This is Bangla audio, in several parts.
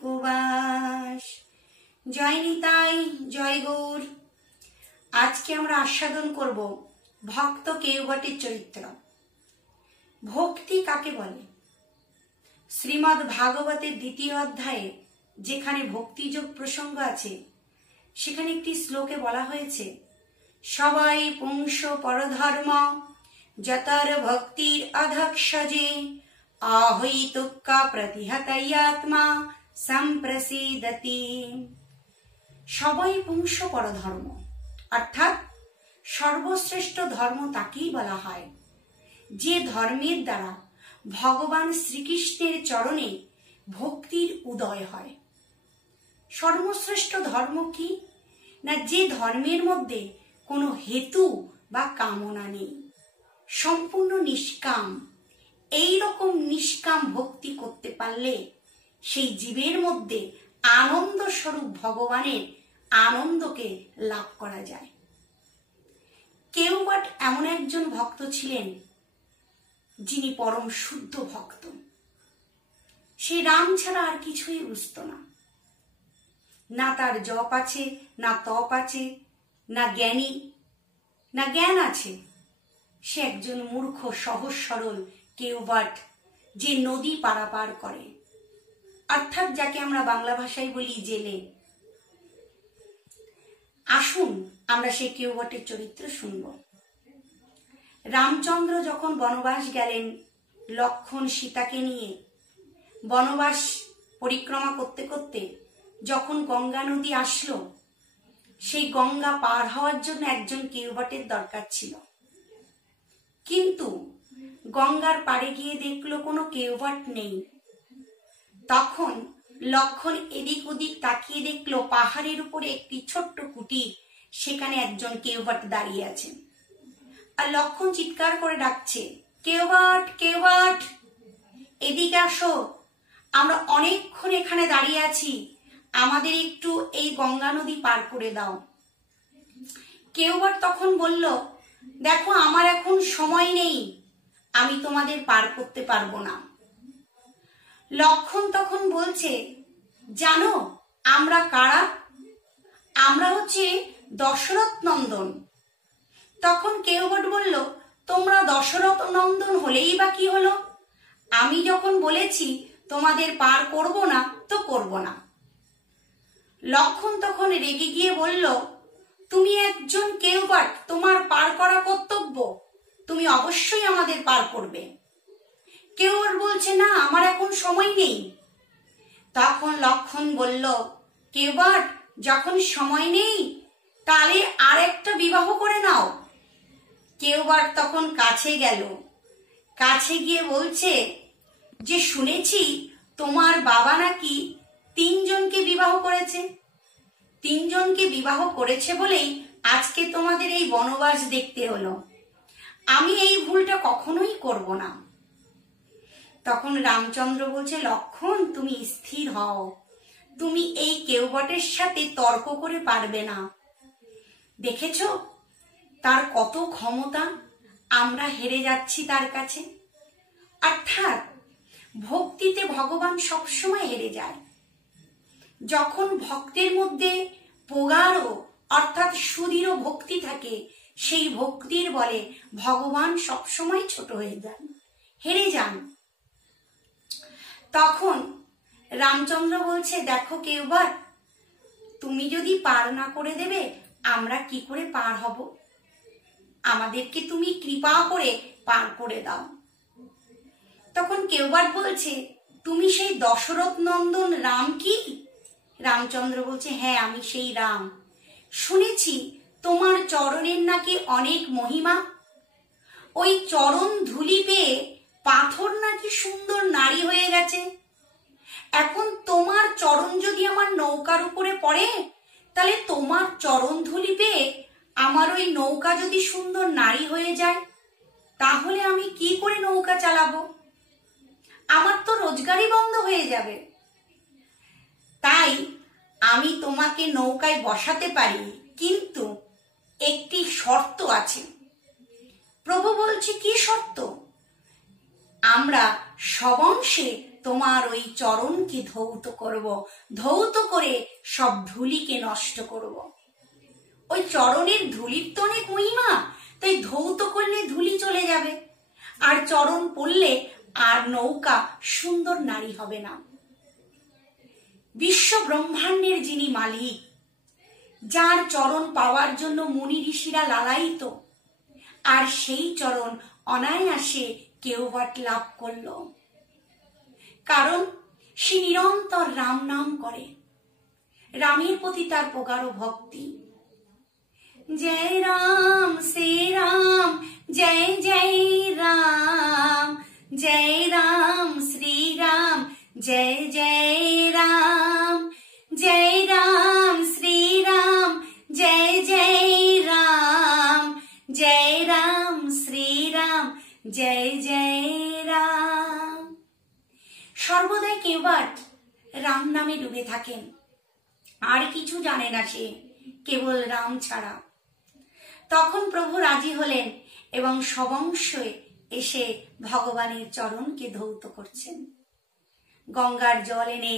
কুবাস। জয় নিতাই, জয় গৌর। আজকে আমরা আস্বাদন করব ভক্ত কেউবটের চরিত্র। ভক্তি কাকে বলে? শ্রীমদ্ ভাগবতের 2য় অধ্যায়ে যেখানে ভক্তিযোগ প্রসঙ্গ আছে, সেখানে একটি শ্লোকে বলা হয়েছে, সবাই পুংস পরধর্ম যতর ভক্তির অধক্ষজে আহৈতুক্কা প্রতিহতয়াত্মা সম্প্রসিদতি। সবাই পুংস পরধর্ম অর্থাৎ সর্বশ্রেষ্ঠ ধর্ম তাকেই বলা হয় যে ধর্মের দ্বারা ভগবান শ্রীকৃষ্ণের চরণে ভক্তির উদয় হয়। সর্বশ্রেষ্ঠ ধর্ম কি না, যে ধর্মের মধ্যে কোনো হেতু বা কামনা নেই, সম্পূর্ণ নিষ্কাম। এই রকম নিষ্কাম ভক্তি করতে পারলে সেই জীবের মধ্যে আনন্দ স্বরূপ ভগবানের আনন্দকে লাভ করা যায়। কেউবট এমন একজন ভক্ত ছিলেন যিনি পরম শুদ্ধ ভক্ত। সে রাম ছাড়া আর কিছুই বুঝত না। না তার জপ আছে, না তপ আছে, না জ্ঞানী, না জ্ঞান আছে। সে একজন মূর্খ সহজ সরল কেউবট, যে নদী পারাপার করে, অর্থাৎ যাকে আমরা বাংলা ভাষায় বলি জেলে। আসুন আমরা সেই কেউবটের চরিত্র শুনব। রামচন্দ্র যখন বনবাস গেলেন লক্ষ্মণ সীতাকে নিয়ে, বনবাস পরিক্রমা করতে করতে যখন গঙ্গা নদী আসলো, সেই গঙ্গা পার হওয়ার জন্য একজন কেউবটের দরকার ছিল। কিন্তু গঙ্গার পাড়ে গিয়ে দেখলো কোনো কেউবট নেই। তখন লক্ষ্মণ এদিক ওদিক তাকিয়ে দেখলো পাহাড়ের উপরে একটি ছোট্ট কুটির, সেখানে একজন কেউবট দাঁড়িয়ে আছেন। আর লক্ষ্মণ চিৎকার করে ডাকছে, কেউবট, কেউবট, এদিকে আসো, আমরা অনেকক্ষণ এখানে দাঁড়িয়ে আছি, আমাদের একটু এই গঙ্গা নদী পার করে দাও। কেউবট তখন বলল, দেখো আমার এখন সময় নেই, আমি তোমাদের পার করতে পারবো না। লক্ষ্মণ তখন বলছে, জানো আমরা কারা? আমরা হচ্ছে দশরথ নন্দন। তখন কেউবট বলল, তোমরা দশরথ নন্দন হলেই বা কি হলো? আমি যখন বলেছি তোমাদের পার করব না, তো করব না। লক্ষ্মণ তখন রেগে গিয়ে বলল, তুমি একজন কেউবট, তোমার পার করা কর্তব্য, তুমি অবশ্যই আমাদের পার করবে। কেউবট বলছে, না আমার এখন সময় নেই। তখন লক্ষ্মণ বলল, কেউবট যখন সময় নেই তাহলে আর একটা বিবাহ করে নাও। কেউবট তখন কাছে গেল, কাছে গিয়ে বলছে যে শুনেছি তোমার বাবা নাকি 3 জনকে বিবাহ করেছে। 3 জনকে বিবাহ করেছে বলেই আজকে তোমাদের এই বনবাস দেখতে হলো। আমি এই ভুলটা কখনোই করব না। তখন রামচন্দ্র বলছে, লক্ষ্মণ তুমি স্থির হও, তুমি এই কেউবটের সাথে তর্ক করে পারবে না। দেখেছো তার কত ক্ষমতা, আমরা হেরে যাচ্ছি তার কাছে। অর্থাৎ ভক্তিতে ভগবান সবসময় হেরে যায়। যখন ভক্তের মধ্যে প্রগাঢ় অর্থাৎ সুদৃঢ় ভক্তি থাকে, সেই ভক্তির বলে ভগবান সবসময় ছোট হয়ে যান, হেরে যান। তখন রামচন্দ্র বলছে, দেখো কেউবট, তুমি যদি পার না করে দেবে আমরা কি করে পার হব? আমাদেরকে তুমি কৃপা করে পার করে দাও। তখন কেউবট বলছে, তুমি সেই দশরথ নন্দন রাম কি? রামচন্দ্র বলছে, হ্যাঁ আমি সেই রাম। শুনেছি তোমার চরণের নাকি অনেক মহিমা, ওই চরণ ধুলি পেয়ে পাথর নাকি সুন্দর নারী হয়ে গেছে। এখন তোমার চরণ যদি আমার নৌকার উপরে পড়ে, তাহলে তোমার চরণ ধুলি পেয়ে আমার ওই নৌকা যদি সুন্দর নারী হয়ে যায়, তাহলে আমি কি করে নৌকা চালাবো? আমার তো রোজগারই বন্ধ হয়ে যাবে। তাই আমি তোমাকে নৌকায় বসাতে পারি, কিন্তু একটি শর্ত আছে। প্রভু বলছে, কি শর্ত? আমরা সবংশে তোমার ওই চরণকে ধৌত করব, ধৌত করে সব ধুলিকে নষ্ট করব। ওই চরণের ধুলির তো অনেক মহিমা, তাই ধৌত করলে ধুলি চলে যাবে, আর চরণ পড়লে আর নৌকা সুন্দর নারী হবে না। বিশ্ব ব্রহ্মাণ্ডের যিনি মালিক, যার চরণ পাওয়ার জন্য মুনি ঋষিরা লালায়িত, আর সেই চরণ অনায়াসে কেউবাট লাভ করল, কারণ সে নিরন্তর রাম নাম করে, রামের প্রতি তার প্রগাঢ় ভক্তি। জয় রাম শ্রী রাম, জয় জয় রাম, জয় রাম শ্রী রাম, জয় জয় রাম, জয় রাম শ্রী রাম, জয় জয় রাম, জয় রাম শ্রী রাম, জয় জয় রাম। সর্বদাই কেউবাট রাম নামে ডুবে থাকেন, আর কিছু জানে না সে, কেবল রাম ছাড়া। তখন প্রভু রাজি হলেন এবং সবংশে এসে ভগবানের চরণকে ধৌত করছেন। গঙ্গার জল এনে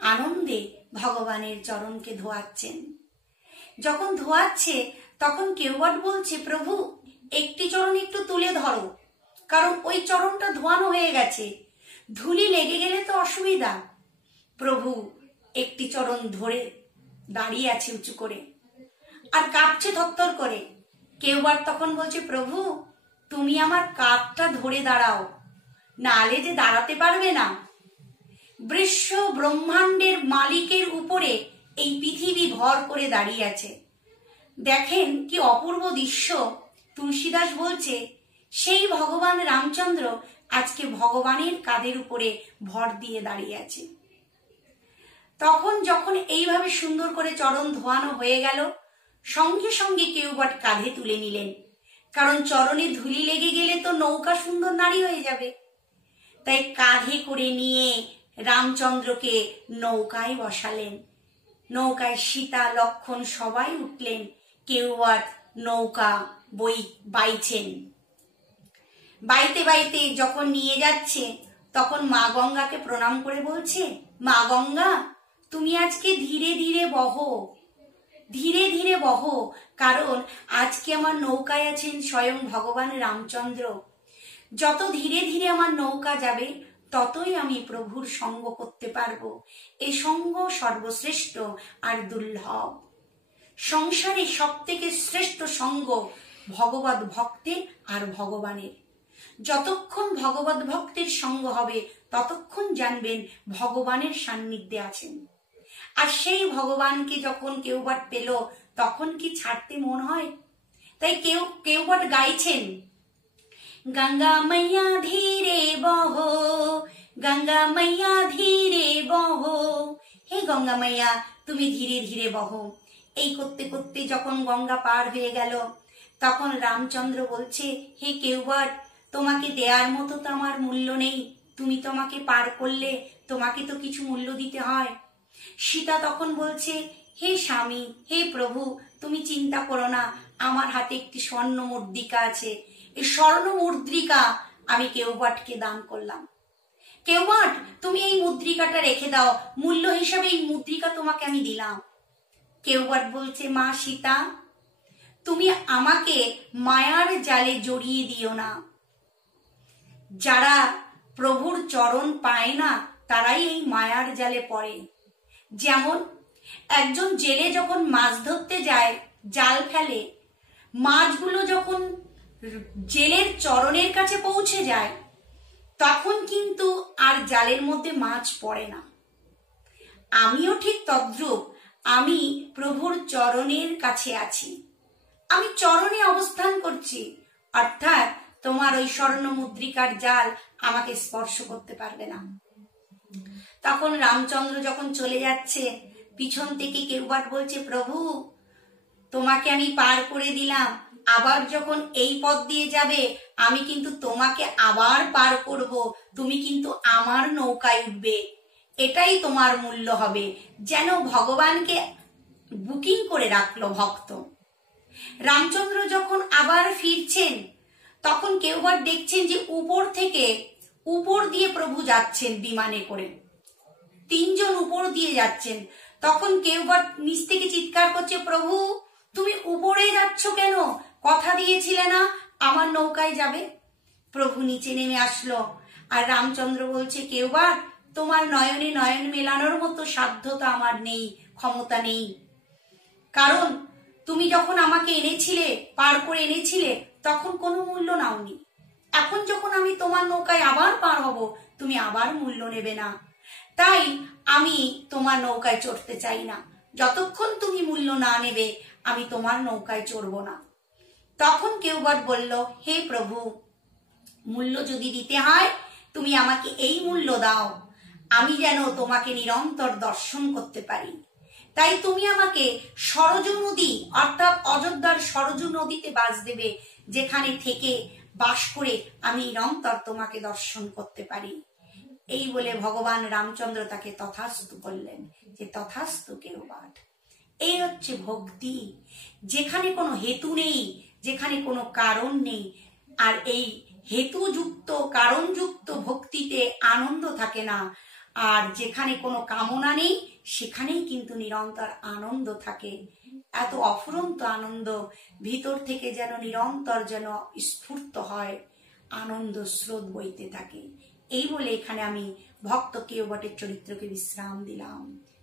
আনন্দে ভগবানের চরণকে ধোয়াচ্ছেন। যখন ধোয়াচ্ছে তখন কেউবাট বলছে, প্রভু একটি চরণ একটু তুলে ধরো, কারণ ওই চরণটা ধোয়ানো হয়ে গেছে, ধুলি লেগে গেলে তো অসুবিধা। প্রভু একটি চরণ ধরে দাঁড়িয়ে আছে উঁচু করে, আর কাঁপছে থরথর করে। কেউবার তখন বলছে, প্রভু তুমি আমার কাঁধটা ধরে দাঁড়াও, নালে যে দাঁড়াতে পারবে না। বিশ্ব ব্রহ্মাণ্ডের মালিকের উপরে এই পৃথিবী ভর করে দাঁড়িয়ে আছে। দেখেন কি অপূর্ব দৃশ্য। তুলসীদাস বলছে, সেই ভগবান রামচন্দ্র আজকে ভগবানের কাঁধের উপরে ভর দিয়ে দাঁড়িয়ে আছে। তখন যখন এইভাবে সুন্দর করে চরণ ধোয়ানো হয়ে গেল, সঙ্গে সঙ্গে কেউবাট কাঁধে তুলে নিলেন, কারণ চরণে ধুলি লেগে গেলে তো নৌকা সুন্দর নারী হয়ে যাবে। তাই কাঁধে করে নিয়ে রামচন্দ্রকে নৌকায় বসালেন। নৌকায় সীতা লক্ষ্মণ সবাই উঠলেন। কেউবাট নৌকা বাইছেন। বাইতে বাইতে যখন নিয়ে যাচ্ছে, তখন মা গঙ্গাকে প্রণাম করে বলছে, মা গঙ্গা তুমি আজকে ধীরে ধীরে বহো, ধীরে ধীরে বহো, কারণ আজকে আমার নৌকায় আছেন স্বয়ং ভগবান রামচন্দ্র। যত ধীরে ধীরে আমার নৌকা যাবে, ততই আমি প্রভুর সঙ্গ করতে পারবো। এ সঙ্গ সর্বশ্রেষ্ঠ আর দুর্লভ। সংসারে সব থেকে শ্রেষ্ঠ সঙ্গ ভগবত ভক্তের আর ভগবানের। যতক্ষণ ভগবত ভক্তের সঙ্গ হবে, ততক্ষণ জানবেন ভগবানের সান্নিধ্যে আছেন। আর সেই ভগবানকে যখন কেউবাট পেল, তখন কি ছাড়তে মন হয়? তাই কেউবাট গাইছেন, গঙ্গা মাইয়া ধীরে বহো, গঙ্গা মাইয়া ধীরে বহো, হে গঙ্গা মাইয়া তুমি ধীরে ধীরে বহো। এই করতে করতে যখন গঙ্গা পার হয়ে গেল, তখন রামচন্দ্র বলছে, হে কেউবাট তোমাকে দেওয়ার মতো তো আমার মূল্য নেই, তুমি তোমাকে পার করলে, তোমাকে তো কিছু মূল্য দিতে হয়। সীতা তখন বলছে, হে স্বামী, হে প্রভু তুমি চিন্তা করো না, আমার হাতে একটি স্বর্ণ মুদ্রিকা আছে, এই স্বর্ণ মুদ্রিকা আমি কেউবাটকে দান করলাম। কেউবাট তুমি এই মুদ্রিকাটা রেখে দাও, মূল্য হিসাবে এই মুদ্রিকা তোমাকে আমি দিলাম। কেউবাট বলছে, মা সীতা তুমি আমাকে মায়ার জালে জড়িয়ে দিও না। যারা প্রভুর চরণ পায় না, তারাই এই মায়ার জালে পড়ে। যেমন একজন জেলে যখন মাছ ধরতে যায়, জাল ফেলে, মাছগুলো যখন জেলের চরণের কাছে পৌঁছে যায়, তখন কিন্তু আর জালের মধ্যে মাছ পড়ে না। আমিও ঠিক তদ্রূপ, আমি প্রভুর চরণের কাছে আছি, আমি চরণে অবস্থান করছি, অর্থাৎ তোমার ওই স্বর্ণ মুদ্রিকার জাল আমাকে স্পর্শ করতে পারবে না। তখন রামচন্দ্র যখন চলে যাচ্ছে, পিছন থেকে কেউবাট বলছে, প্রভু তোমাকে আমি পার করে দিলাম, আবার যখন এই পথ দিয়ে যাবে, আমি কিন্তু তোমাকে আবার পার করব, তুমি কিন্তু আমার নৌকায় উঠবে, এটাই তোমার মূল্য হবে। যেন ভগবানকে বুকিং করে রাখলো ভক্ত। রামচন্দ্র যখন আবার ফিরছেন, তখন কেউবার দেখছেন যে উপর থেকে উপর দিয়ে প্রভু যাচ্ছেন বিমানে করে, 3 জন উপর দিয়ে যাচ্ছেন। তখন কেউ বা নিচ থেকে চিৎকার করছে, প্রভু তুমি উপরে যাচ্ছ কেন? কথা দিয়েছিলে না আমার নৌকায় যাবে। প্রভু নিচে নেমে আসলো, আর রামচন্দ্র বলছে, কেউ বা তোমার নয়নে নয়ন মেলানোর মতো সাধ্য তো আমার নেই, ক্ষমতা নেই। কারণ তুমি যখন আমাকে এনেছিলে, পার করে এনেছিলে, তখন কোনো মূল্য নাওনি। এখন যখন আমি তোমার নৌকায় আবার পার হব, তুমি আবার মূল্য নেবে না। তাই আমি তোমার নৌকায় চড়তে চাই না। যতক্ষণ তুমি মূল্য না নেবে, আমি তোমার নৌকায় চড়বো না। তখন কেউবট বলল, হে প্রভু, মূল্য যদি দিতে হয় তুমি আমাকে এই মূল্য দাও, আমি যেন তোমাকে নিরন্তর দর্শন করতে পারি। তাই তুমি আমাকে সরজু নদী অর্থাৎ অযোধ্যার সরজু নদীতে বাস দেবে, যেখানে থেকে বাস করে আমি নিরন্তর তোমাকে দর্শন করতে পারি। এই বলে ভগবান রামচন্দ্র তাকে তথাস্তু করলেন, যে তথাস্তু কেউবট। এই হচ্ছে ভক্তি, যেখানে কোনো হেতু নেই, যেখানে কোনো কারণ নেই। আর এই হেতুযুক্ত কারণযুক্ত ভক্তিতে আনন্দ থাকে না। আর যেখানে কোনো কামনা নেই, সেখানেই কিন্তু নিরন্তর আনন্দ থাকে। এত অফুরন্ত আনন্দ ভিতর থেকে যেন নিরন্তর যেন স্ফূর্ত হয়, আনন্দ স্রোত বইতে থাকে। এই বলে এখানে আমি ভক্ত কেউবটের চরিত্রকে বিশ্রাম দিলাম।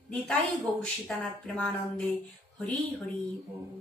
নিতাই গৌর সীতানাথ প্রেমানন্দে। হরি হরি বল।